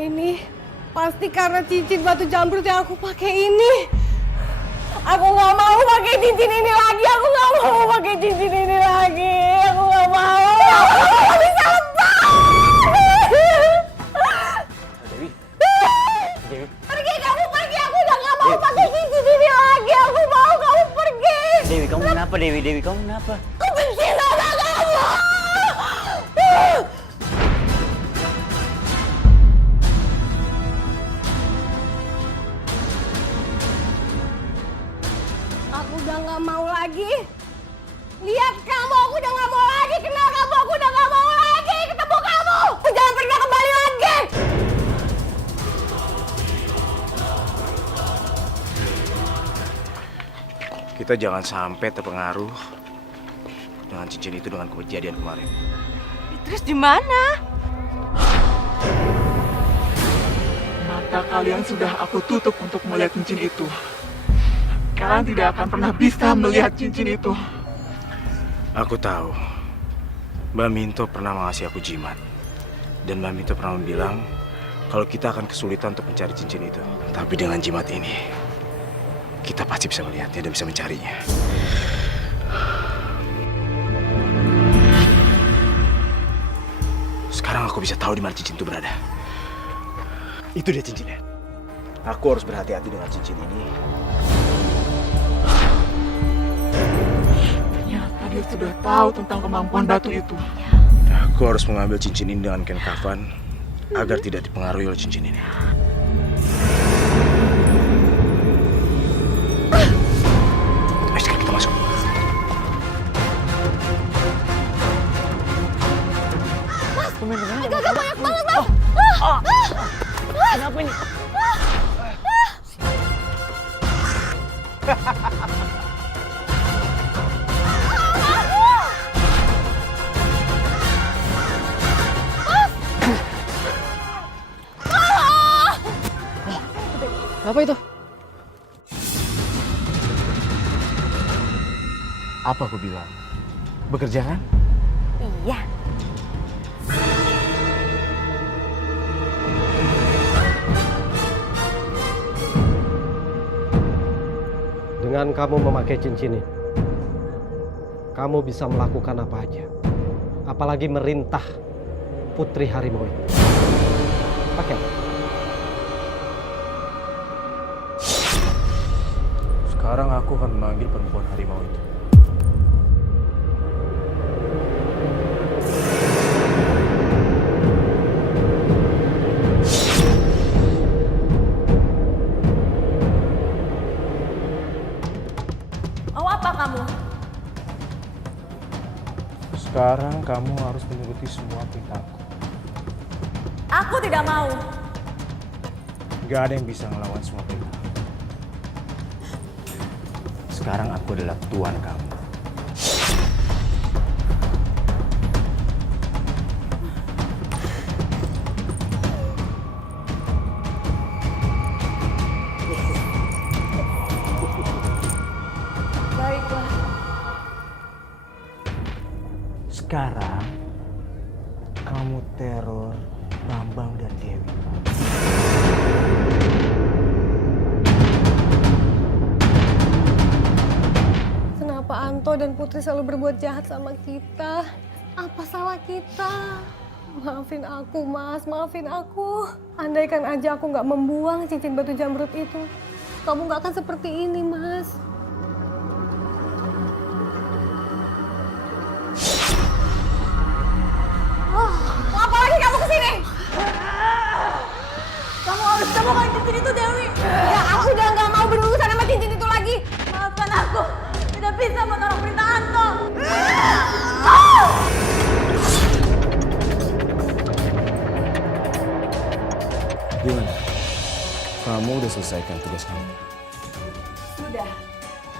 ini pasti karena cincin batu jamrut yang aku pakai ini. Aku nggak mau pakai cincin ini lagi. Aku nggak mau pakai cincin ini lagi. Aku nggak mau. Aku nggak bisa lepas. Dewi. Dewi. Pergi kamu pergi. Aku udah nggak mau pakai cincin ini lagi. Aku mau kamu pergi. Dewi, kamu kenapa Dewi? Dewi, kamu kenapa? Aku benci sama kamu. Aku udah nggak mau lagi. Lihat kamu, aku udah nggak mau lagi kenal kamu. Aku udah nggak mau lagi ketemu kamu. Aku jangan pernah kembali lagi. Kita jangan sampai terpengaruh dengan cincin itu dengan kejadian kemarin. Terus di mana? Mata kalian sudah aku tutup untuk melihat cincin itu. Kalian tidak akan pernah bisa melihat cincin itu. Aku tahu, Mbak Minto pernah mengasih aku jimat. Dan Mbak Minto pernah bilang kalau kita akan kesulitan untuk mencari cincin itu. Tapi dengan jimat ini, kita pasti bisa melihatnya dan bisa mencarinya. Sekarang aku bisa tahu di mana cincin itu berada. Itu dia cincinnya. Aku harus berhati-hati dengan cincin ini. Ternyata dia sudah tahu tentang kemampuan batu itu. Aku harus mengambil cincin ini dengan kain kafan agar tidak dipengaruhi oleh cincin ini. Ayo sekarang kita masuk. Gagak banyak banget, Mas. Kenapa ini? Apa itu? Apa aku bilang? Bekerja kan? Iya. Dengan kamu memakai cincin ini, kamu bisa melakukan apa aja. Apalagi merintah putri harimau itu. Pakai. Sekarang aku akan memanggil perempuan harimau itu. Mau apa kamu? Sekarang kamu harus menuruti semua perintahku. Aku tidak mau. Gak ada yang bisa ngelawan semua perintah. Sekarang aku adalah tuan kamu. Baiklah. Sekarang kamu teror Bambang dan Dewi. Kenapa Anto dan Putri selalu berbuat jahat sama kita? Apa salah kita? Maafin aku, Mas. Maafin aku. Andaikan aja aku nggak membuang cincin batu jamrut itu, kamu nggak akan seperti ini, Mas. Oh, mau apa lagi kamu kesini? Kamu harus temukan cincin itu, Dewi. Ya, aku udah nggak mau berurusan sama cincin itu lagi. Maafkan aku. Tidak bisa menolak perintah Anto. Gimana? Kamu udah selesaikan tugas kamu? Sudah.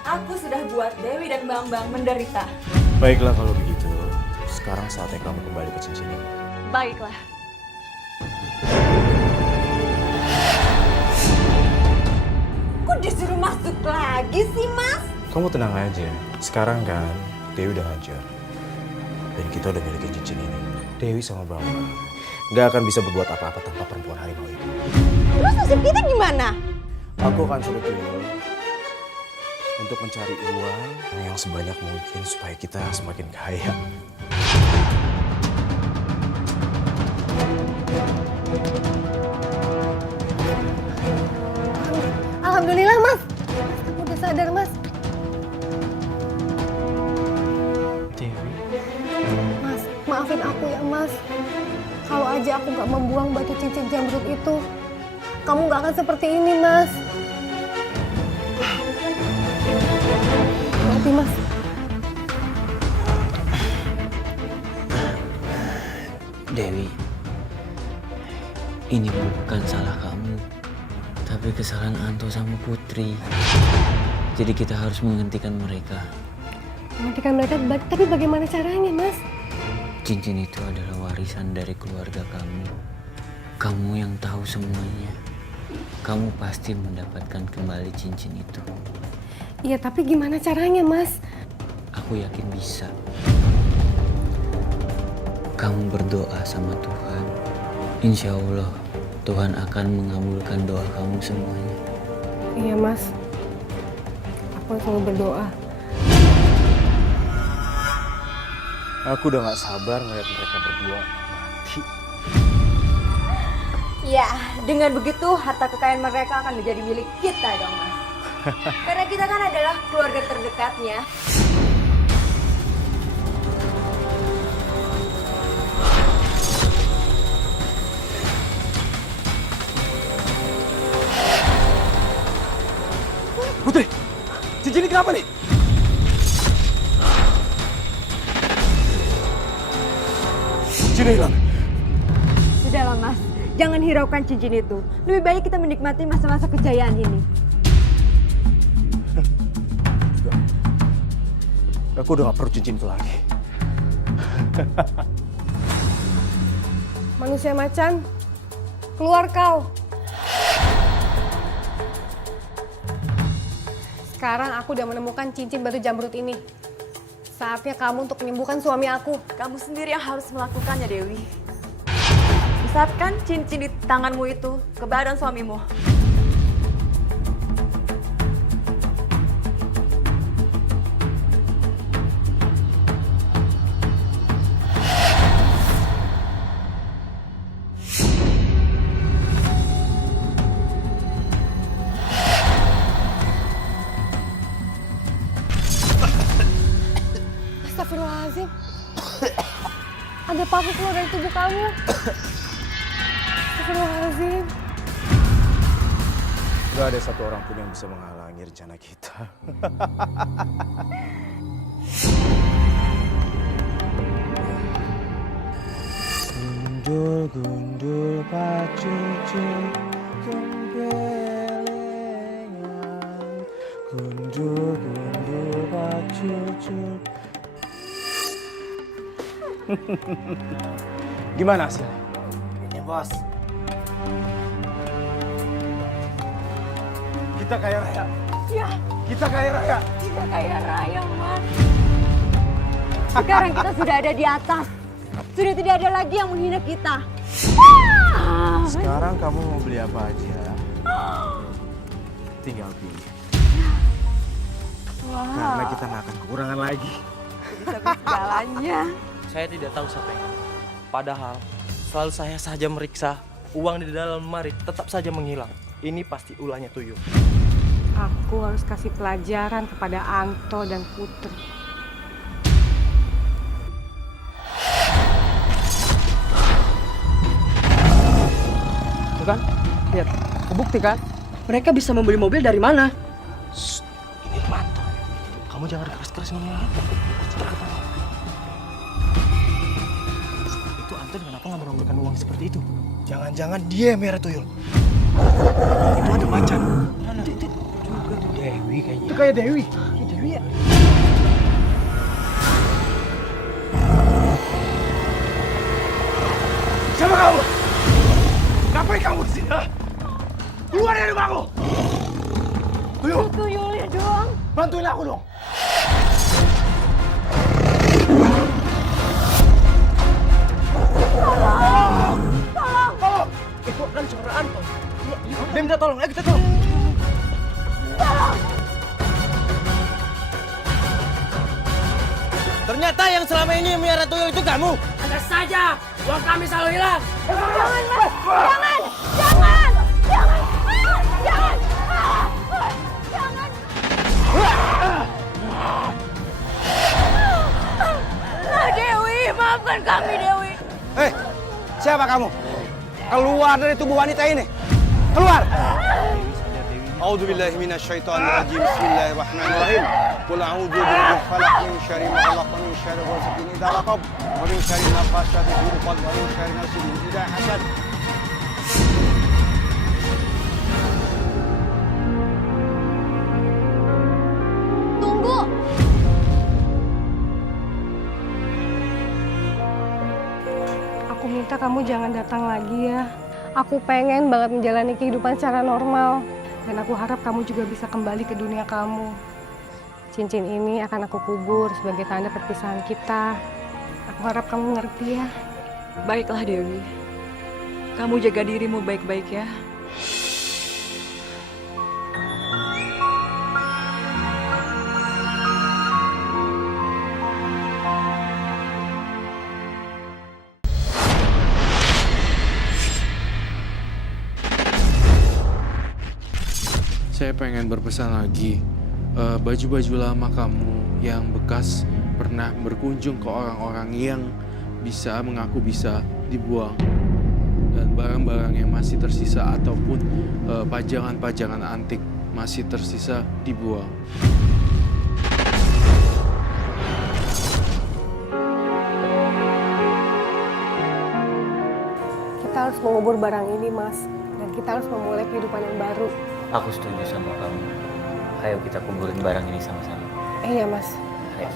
Aku sudah buat Dewi dan Bambang menderita. Baiklah kalau begitu. Sekarang saatnya kamu kembali ke cincin ini. Baiklah. Kok disuruh masuk lagi sih, Mas? Kamu tenang aja. Sekarang kan Dewi udah hancur. Dan kita udah miliki cincin ini. Dewi sama Bamba nggak akan bisa berbuat apa-apa tanpa perempuan harimau itu. Terus nasib kita gimana? Aku akan suruh tuyul untuk mencari uang yang sebanyak mungkin supaya kita semakin kaya. Alhamdulillah mas. Kamu udah sadar mas. Dewi. Mas, maafin aku ya mas. Kalau aja aku nggak membuang batu cincin jamrut itu, kamu nggak akan seperti ini mas. Maafin mas. Dewi, ini bukan salah kamu, tapi kesalahan Anto sama Putri. Jadi kita harus menghentikan mereka. Menghentikan mereka, tapi bagaimana caranya mas? Cincin itu adalah warisan dari keluarga kamu. Kamu yang tahu semuanya. Kamu pasti mendapatkan kembali cincin itu. Iya, tapi gimana caranya mas? Aku yakin bisa. Kamu berdoa sama Tuhan. Insya Allah Tuhan akan mengabulkan doa kamu semuanya. Iya mas, aku selalu berdoa. Aku udah gak sabar ngeliat mereka berdua mati. Ya, dengan begitu harta kekayaan mereka akan menjadi milik kita dong mas. Karena kita kan adalah keluarga terdekatnya. Putri, cincin ini kenapa nih? Cincin hilang. Sudahlah mas, jangan hiraukan cincin itu. Lebih baik kita menikmati masa-masa kejayaan ini. Aku udah gak perlu cincin itu lagi. Manusia macan, keluar kau. Sekarang aku udah menemukan cincin batu jamrut ini. Saatnya kamu untuk menyembuhkan suami aku. Kamu sendiri yang harus melakukannya, Dewi. Pusatkan cincin di tanganmu itu ke badan suamimu. Astagfirullahaladzim. Ada paku keluar dari tubuh kamu. Astagfirullahaladzim. Gak ada satu orang pun yang bisa menghalangi rencana kita. Gundul, gundul, pacucul, gembelengan. Gundul, gundul, pacucul. Gimana hasilnya? Ini bos. Kita kaya raya. Ya, Kita kaya raya. kita kaya raya, mas. Sekarang kita sudah ada di atas. Sudah tidak ada lagi yang menghina kita. Sekarang kamu mau beli apa aja? Tinggal pilih. Karena kita nggak akan kekurangan lagi. Bisa berjalannya. Saya tidak tahu siapa yang ambil. Padahal selalu saya saja meriksa uang di dalam lemari tetap saja menghilang. Ini pasti ulahnya tuyul. Aku harus kasih pelajaran kepada Anto dan Putri. Tuh kan, lihat, kebukti kan? Mereka bisa membeli mobil dari mana? Ini mantu. Kamu jangan keras-keras ngomongnya. Itu Anton kenapa nggak merogohkan uang seperti itu? Jangan-jangan dia yang merah tuyul. Itu ada macan. Mana? Itu juga tuh Dewi kayaknya. Itu kayak Dewi. Dewi ya. Siapa kamu? Ngapain kamu di sini? Ha? Keluar dari rumahku! Tuyul! Tuyulnya doang. Bantuin aku dong! Ternyata yang selama ini miara tuyul itu kamu. Ada saja, uang kami selalu hilang. Jangan, Mas! Jangan! Jangan! Jangan! Jangan! Jangan! Dewi, maafkan kami, Dewi. Hei, siapa kamu? Keluar dari tubuh wanita ini. Keluar! A'udzubillahi minasyaitonirrajim. Bismillahirrahmanirrahim. Qul a'udzu birabbil falaq min syarri ma khalaq wa min syarri ghasiqin idza waqab wa min syarri nafatsati fil 'uqad wa min syarri hasidin idza hasad. Tunggu! Aku minta kamu jangan datang lagi ya. Aku pengen banget menjalani kehidupan secara normal. Dan aku harap kamu juga bisa kembali ke dunia kamu. Cincin ini akan aku kubur sebagai tanda perpisahan kita. Aku harap kamu ngerti ya. Baiklah Dewi, kamu jaga dirimu baik-baik ya. Saya pengen berpesan lagi, baju-baju lama kamu yang bekas pernah berkunjung ke orang-orang yang bisa mengaku bisa dibuang, dan barang-barang yang masih tersisa ataupun pajangan-pajangan antik masih tersisa dibuang. Kita harus mengubur barang ini, Mas. Dan kita harus memulai kehidupan yang baru. Aku setuju sama kamu. Ayo kita kuburin barang ini sama-sama. Iya, Mas. Ayo.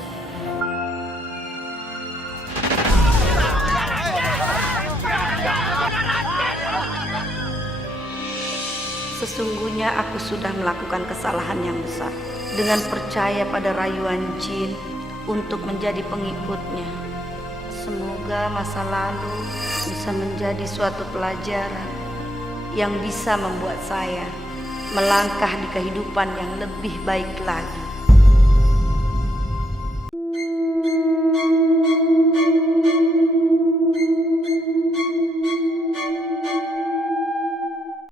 Sesungguhnya aku sudah melakukan kesalahan yang besar dengan percaya pada rayuan jin untuk menjadi pengikutnya. Semoga masa lalu bisa menjadi suatu pelajaran yang bisa membuat saya melangkah di kehidupan yang lebih baik lagi.